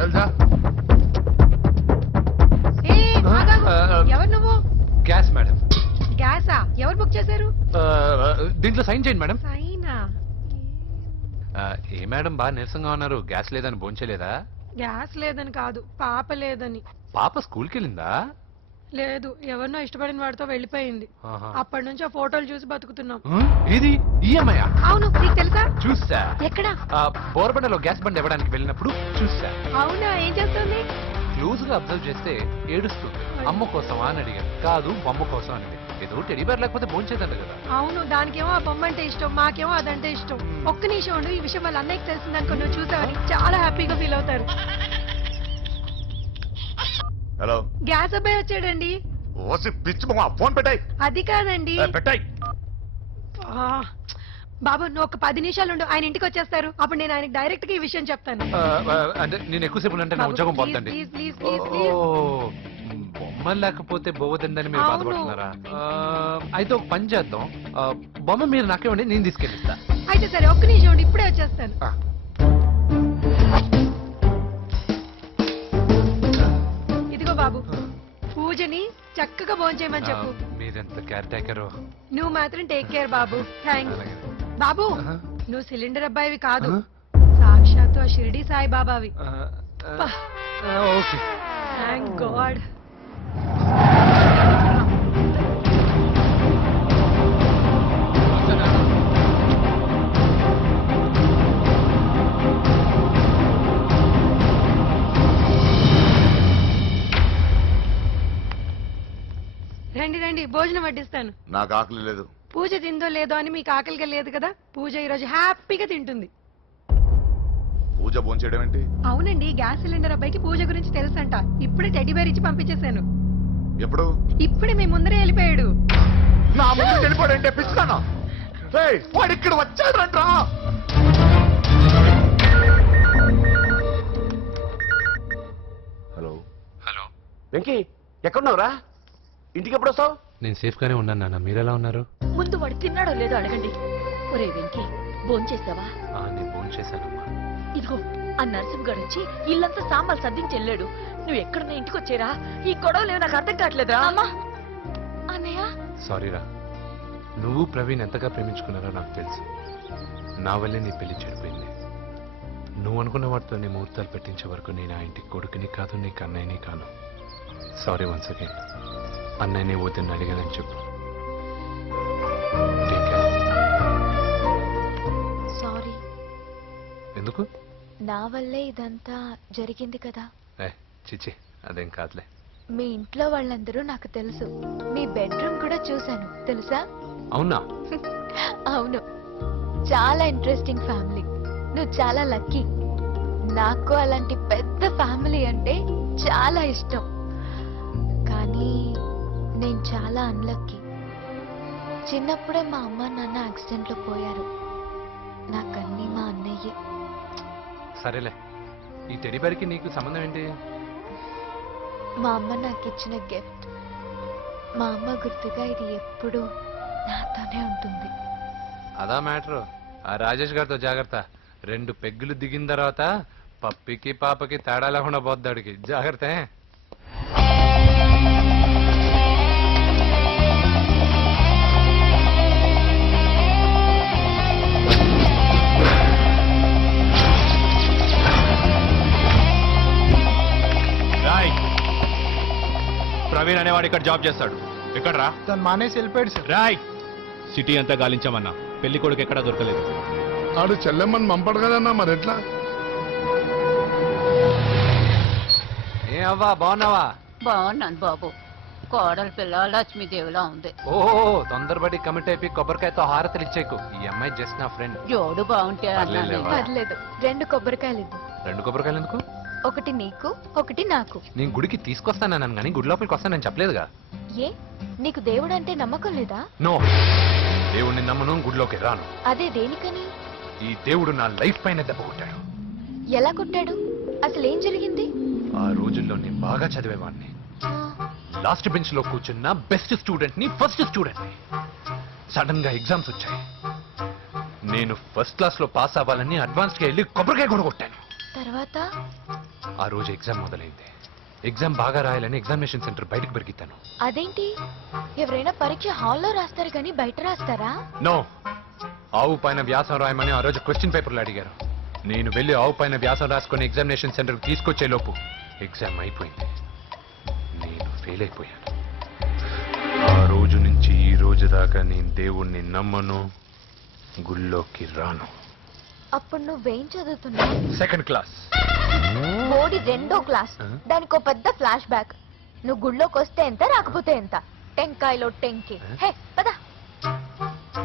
తెలుసా? ఎవరు నువ్వు? Gas madam. గ్యాసా? ఎవరు బుక్ చేశారు? దీంట్లో సైన్ చేయండి మేడం. సైనా? ఏ మేడం బాగా నీరసంగా ఉన్నారు, గ్యాస్ లేదని భోంచలేదా? గ్యాస్ లేదని కాదు, పాప లేదని. పాప స్కూల్కి వెళ్ళిందా? లేదు, ఎవరినో ఇష్టపడిన వాడితో వెళ్ళిపోయింది. అప్పటి నుంచి ఆ ఫోటోలు చూసి బతుకుతున్నాం. ఇది ఈఎంఐ? అవును, నీకు తెలుసా? చూసా. ఎక్కడ? బోర్బండలో గ్యాస్ బండ్ ఇవ్వడానికి వెళ్ళినప్పుడు చూసా. అవునా, ఏం చేస్తుంది? క్లోజ్ గా అబ్జర్వ్ చేస్తే ఏడుస్తుంది. అమ్మ కోసమా అని అడిగాను. కాదు, బొమ్మ కోసం అని. ఏదో టెడీబేర్ లేకపోతే భోంచేదంట కదా. అవును, దానికేమో ఆ బొమ్మ అంటే ఇష్టం, మాకేమో అదంటే ఇష్టం. ఒక్క నిమిషం ఉండు, ఈ విషయం వాళ్ళ అన్నయ్యకి తెలిసిందనుకో, నువ్వు చూసావని చాలా హ్యాపీగా ఫీల్ అవుతారు. హలో, గ్యాస్ అబ్బాయి వచ్చాడండి. ఓసి పిచ్చి బొమ్మ, ఫోన్ పెట్టాయి. అది కాదండి. పెట్టాయి. బాబు, నువ్వు ఒక 10 నిమిషాలు ఉండు, ఆయన ఇంటికి వచ్చేస్తారు. అప్పుడు నేను ఆయనకి డైరెక్ట్ గా ఈ విషయం చెప్తాను. అంటే నేను ఎక్కువసేపు అంటే నా ఉద్యోగం పోతుంది. బొమ్మ లేకపోతే బోవదందని మీరు బాధపడుతున్నారా? అయితే ఒక పని చేద్దాం, బొమ్మ మీరు నాకేమండి, నేను తీసుకెళ్ళిస్తా. అయితే సరే, ఒక్క నిమిషం ఉండి, ఇప్పుడే వచ్చేస్తాను. ఇదిగో బాబు, పూజని చక్కగా భోంచేయమని చెప్పు. మీరెంత కేర్ టేకరు. నువ్వు మాత్రం టేక్ కేర్ బాబు. థ్యాంక్స్ బాబు. నువ్వు సిలిండర్ అబ్బాయివి కాదు, సాక్షాత్తు ఆ షిరిడి సాయి బాబావి. Okay, thank God. రండి రండి, భోజనం వడ్డిస్తాను. నాకు ఆకలి లేదు. పూజ తిందో లేదో అని మీకు ఆకలిగా లేదు కదా, పూజ ఈరోజు హ్యాపీగా తింటుంది. పూజ భోంచేయడం ఏంటి? అవునండి, గ్యాస్ సిలిండర్ అబ్బాయికి పూజ గురించి తెలుసంట. ఇప్పుడే టెడ్డీబేర్ ఇచ్చి పంపించేశాను. ఎప్పుడు? ఇప్పుడే మీ ముందరే వెళ్ళిపోయాడు. నా ముందు వెళ్ళిపోయాడంటే పిచ్చుతాను. వాడు ఇక్కడ వచ్చాడంట్రా. హలో హలో వెంకీ, ఎక్కడున్నావురా? ఇంటికి ఎప్పుడు వస్తావు? నేను సేఫ్ గానే ఉన్నాను నాన్న, మీరెలా ఉన్నారు? ముందు వాడు తిన్నాడో లేదో అడగండి. ఒరే వెంకీ, భోంచేసావా? నేను భోంచేశానమ్మా. ఇదిగో, ఆ నరసింహ గారు వచ్చి ఇల్లంతా సామాన్లు సర్దించి వెళ్ళాడు. నువ్వు ఎక్కడున్నా ఇంటికి వచ్చేరా. ఈ గొడవలేవు నాకు అర్థం కావట్లేదురా. అమ్మా, అన్నయ్య. సారీరా, నువ్వు ప్రవీణ్ ఎంతగా ప్రేమించుకున్నారో నాకు తెలుసు. నా వల్లే నీ పెళ్లి చెడిపోయింది. నువ్వు అనుకున్న వాటితో నీ ముహూర్తాలు పెట్టించే వరకు నేను ఆ ఇంటికి కొడుకుని కాదు, నీకు అన్నయ్యని కాను. Sorry once again. అన్నయ్యని వద్దని అడిగానని చెప్పు. సారీ. ఎందుకు? నా వల్లే ఇదంతా జరిగింది కదా. చిచి, అదేం కాదులే. మీ ఇంట్లో వాళ్ళందరూ నాకు తెలుసు. మీ బెడ్రూమ్ కూడా చూశాను, తెలుసా? అవునా? అవును, చాలా ఇంట్రెస్టింగ్ ఫ్యామిలీ. నువ్వు చాలా లక్కీ. నాకు అలాంటి పెద్ద ఫ్యామిలీ అంటే చాలా ఇష్టం. కానీ నేను చాలా అన్లక్కీ. చిన్నప్పుడే మా అమ్మ నాన్న యాక్సిడెంట్ లో పోయారు. నాకన్నీ మా అన్నయ్యే. సరేలే, ఈ టెడీబేర్కి నీకు సంబంధం ఏంటి? మా అమ్మ నాకు ఇచ్చిన గిఫ్ట్. మా అమ్మ గుర్తుగా ఇది ఎప్పుడూ నాతోనే ఉంటుంది. అదా మ్యాటర్. ఆ రాజేష్ గారితో జాగ్రత్త. 2 పెగ్గులు దిగిన తర్వాత పప్పికి పాపకి తేడా లేకుండా పోద్దాడికి. జాగ్రత్త. ప్రవీణ్ అనేవాడు ఇక్కడ జాబ్ చేస్తాడు. ఎక్కడరా? తను మానేసి వెళ్ళిపోయాడు సార్. రాయ్, సిటీ అంతా గాలించామన్నా, పెళ్లి కొడుకు ఎక్కడా దొరకలేదు. ఆడు చెల్లెమ్మని పంపడు కదన్నా, మరి ఎట్లా? ఏ అవ్వా, బాగున్నావా? బాగున్నాను బాబు. కోడల పిల్ల లక్ష్మీదేవిలా ఉంది. ఓ, తొందరపడి కమిట్ అయిపోయి కొబ్బరికాయతో హారతలు ఇచ్చేకు. ఈ అమ్మాయి జస్ట్ నా ఫ్రెండ్. జోడు బాగుంటే అన్నాను. పర్లేదు, 2 కొబ్బరికాయలు ఇవ్వు. 2 కొబ్బరికాయలు ఎందుకు? ఒకటి నీకు, ఒకటి నాకు. నేను గుడికి తీసుకొస్తానన్నాను కానీ గుడి లోపలికి వస్తానని చెప్పలేదుగా. ఏ, నీకు దేవుడు అంటే నమ్మకం లేదా? నో, దేవుడిని నమ్మను, గుడిలోకి రాను. అదే దేనికని? ఈ దేవుడు నా లైఫ్ పైన దెబ్బ కొట్టాడు. ఎలా కొట్టాడు? అసలు ఏం జరిగింది? ఆ రోజుల్లో నేను బాగా చదివేవాడిని. లాస్ట్ బెంచ్ లో కూర్చున్న బెస్ట్ స్టూడెంట్ ని, ఫస్ట్ స్టూడెంట్ ని. సడన్ గా ఎగ్జామ్స్ వచ్చాయి. నేను ఫస్ట్ క్లాస్ లో పాస్ అవ్వాలని అడ్వాన్స్ గా వెళ్ళి కొబ్బరికాయ కూడా కొట్టాను. తర్వాత ఆ రోజు ఎగ్జామ్ మొదలైంది. ఎగ్జామ్ బాగా రాయాలని ఎగ్జామినేషన్ సెంటర్ బయటకు పెరిగితాను. అదేంటి ఎవరైనా పరీక్ష హాల్లో రాస్తారు కానీ బయట రాస్తారా? నో, ఆవు పైన వ్యాసం రాయమని ఆ రోజు క్వశ్చన్ పేపర్లు అడిగారు. నేను వెళ్ళి ఆవు పైన వ్యాసం రాసుకొని ఎగ్జామినేషన్ సెంటర్కి తీసుకొచ్చే లోపు ఎగ్జామ్ అయిపోయింది. నేను ఫెయిల్ అయిపోయాను. ఆ రోజు నుంచి ఈ రోజు దాకా నేను దేవుణ్ణి నమ్మను, గుళ్ళోకి రాను. అప్పుడు నువ్వేం చదువుతున్నావు? Second class. బోడి 2వ క్లాస్. దానికో పెద్ద ఫ్లాష్ బ్యాక్. నువ్వు గుళ్ళోకి వస్తే ఎంత, రాకపోతే ఎంత. టెంకాయలో టెంకి. హే పద.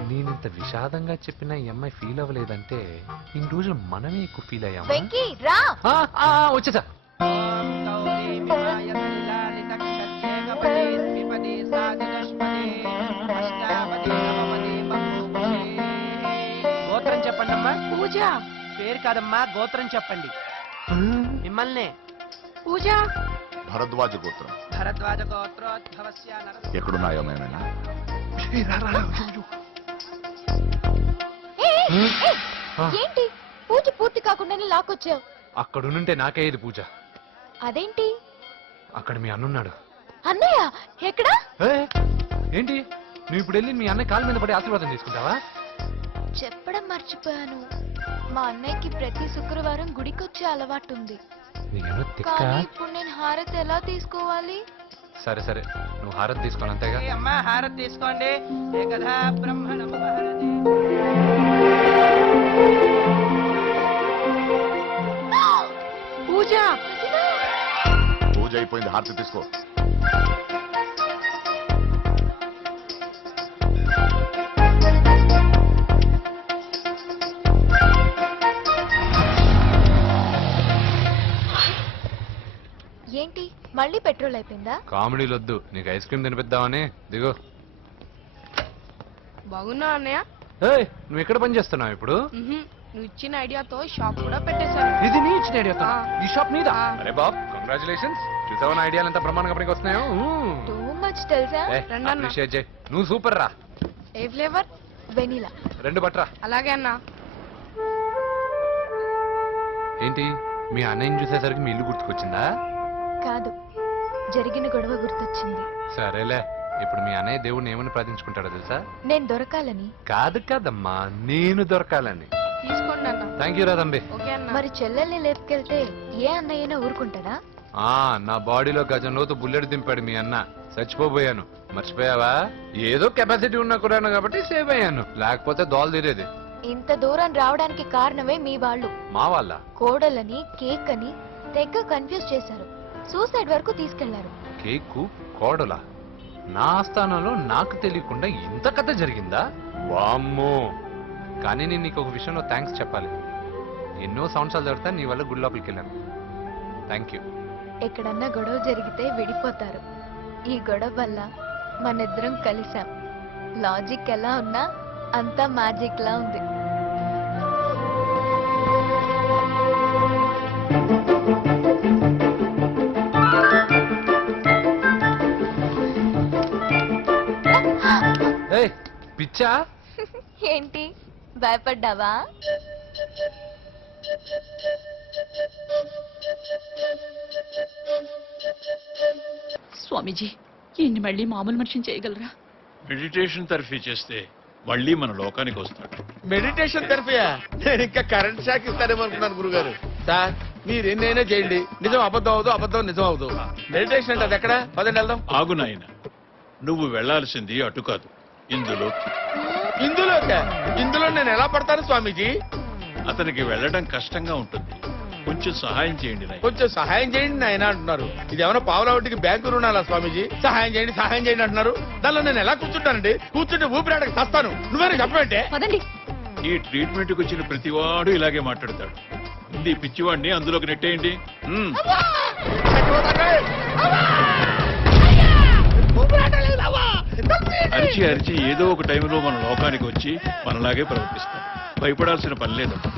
నేనింత విషాదంగా చెప్పిన ఈ అమ్మాయి ఫీల్ అవ్వలేదంటే ఇన్ని రోజులు మనమే ఎక్కువ ఫీల్ అయ్యాము. వెంకీ రా. వచ్చేసా. గోత్రం చెప్పండి అమ్మా. పూజ. పేరు కాదమ్మా, గోత్రం చెప్పండి. మిమ్మల్ని పూజ. భరద్వాజ గోత్రం. భరద్వాజ గోత్రోద్భవస్య నర- ఎక్కడున్నాయో మేమైనా? ఏంటి పూజ పూర్తి కాకుండానే లాక్కొచ్చావు? అక్కడుంటే నాకే ఇది పూజ. అదేంటి? అక్కడ మీ అన్నున్నాడు. అన్నయ్య ఎక్కడా? ఏంటి నువ్వు ఇప్పుడు వెళ్ళి మీ అన్నయ్య కాళ్ళ మీద పడి ఆశీర్వాదం తీసుకుంటావా? చెప్పడం మర్చిపోయాను. మా అన్నయ్యకి ప్రతి శుక్రవారం గుడికొచ్చే అలవాటు ఉంది. నీకేమో తిక్క. కానీ ఇప్పుడు నేను హారతి ఎలా తీసుకోవాలి? సరే సరే, నువ్వు హారతి తీసుకోను అంతేగా. ఏ అమ్మా, హారతి తీసుకోండి. ఏకదా బ్రహ్మణం వహరతి. పూజ. పూజ అయిపోయింది, హారతి తీసుకో. ఏంటి మళ్ళీ పెట్రోల్ అయిపోయిందా? కామెడీలు వద్దు, నీకు ఐస్ క్రీమ్ తినిపిద్దామని. దిగు. బాగున్నా అన్నయ్య? ఏయ్, నువ్వు ఎక్కడ పని చేస్తున్నావు ఇప్పుడు? నువ్వు ఇచ్చిన ఐడియాతో షాప్ కూడా పెట్టేశాను. ఇది నీ ఇచ్చిన ఐడియా. ఈ షాప్ నీదా? ఆ. అరే బాబ్, కంగ్రాచులేషన్స్. చూసావా నా ఐడియాలు ఎంత బ్రహ్మాండంగా పనికి వస్తున్నాయో? టూ మచ్ తెలుసా? రెండన్నా. అప్రిషియేట్ చేయి. నువ్వు సూపర్ రా. ఏ ఫ్లేవర్? వెనీలా. 2 బట్రా. అలాగే అన్నా. ఏంటి మీ అన్నయ్యని చూసేసరికి మీ ఇల్లు గుర్తుకొచ్చిందా? కాదు, జరిగిన గొడవ గుర్తొచ్చింది. సరేలే, ఇప్పుడు మీ అన్నయ్య దేవుడిని ఏమని ప్రార్థించుకుంటాడో తెలుసా? నేను దొరకాలని. కాదు కాదమ్మా, నేను దొరకాలని. తీసుకోండి అన్న. థ్యాంక్ యూ రా తంబి. ఓకే అన్న. మరి చెల్లెల్ని లేపుకెళ్తే ఏ అన్నయ్యనా ఊరుకుంటాడా? నా బాడీలో గజం లోతు బుల్లెట్ దింపాడు మీ అన్న. చచ్చిపోబోయాను. మర్చిపోయావా? ఏదో కెపాసిటీ ఉన్నా కూడా కాబట్టి సేవ్ అయ్యాను, లేకపోతే దోలు తీరేది. ఇంత దూరం రావడానికి కారణమే మీ వాళ్ళు. మా వాళ్ళ కోడలని కేక్ అని తెగ కన్ఫ్యూజ్ చేశారు. సూసైడ్ వరకు తీసుకెళ్లారు. కేకు కోడలా? నా ఆస్థానంలో నాకు తెలియకుండా ఇంత కథ జరిగిందా? వామ్మో. కానీ నేను నీకు ఒక విషయంలో థ్యాంక్స్ చెప్పాలి. ఎన్నో సంవత్సరాలు జరుగుతా నీ వల్ల గుడి లోపలికి వెళ్ళాను. Thank you. ఎక్కడన్నా గొడవ జరిగితే విడిపోతారు. ఈ గొడవ వల్ల మనిద్దరం కలిసాం. లాజిక్ ఎలా ఉన్నా అంతా మ్యాజిక్ లా ఉంది. ఏయ్, పిచ్చా? ఏంటి భయపడ్డావా? స్వామీజీ, ఈయన్ని మళ్ళీ మామూలు మనిషిని చేయగలరా? మెడిటేషన్ థెరపీ చేస్తే మళ్ళీ మన లోకానికి వస్తాడు. మెడిటేషన్ థెరపీయా? నేను ఇంకా కరెంట్ షాక్ ఇస్తారేమో అనుకున్నాను గురుగారు. సార్ మీరు ఎన్నైనా చేయండి, నిజం అబద్ధం అవదు, అబద్ధం నిజం అవదు. మెడిటేషన్ అంటే అది ఎక్కడ? పదండి వెళ్దాం. ఆగు నాయన, నువ్వు వెళ్లాల్సింది అటు కాదు, ఇందులో. ఇందులో నేను ఎలా పడతాను స్వామీజీ? అతనికి వెళ్ళడం కష్టంగా ఉంటుంది, కొంచెం సహాయం చేయండి నాయన. కొంచెం సహాయం చేయండి నాయన అంటున్నారు. ఇది ఏమైనా పావుల వడ్డీకి బ్యాంకు రుణాలా స్వామీజీ? సహాయం చేయండి సహాయం చేయండి అంటున్నారు. దానిలో నేను ఎలా కూర్చుంటానండి? కూర్చుంటే ఊపిరాడకి చస్తాను. నువ్వేనా చెప్పమంటే? పదండి. ఈ ట్రీట్మెంట్కి వచ్చిన ప్రతివాడు ఇలాగే మాట్లాడతాడు. ఈ పిచ్చివాడిని అందులోకి నెట్టేయండి. అరిచి అరిచి ఏదో ఒక టైంలో మన లోకానికి వచ్చి మనలాగే ప్రవర్తిస్తాం. భయపడాల్సిన పని లేదమ్మా.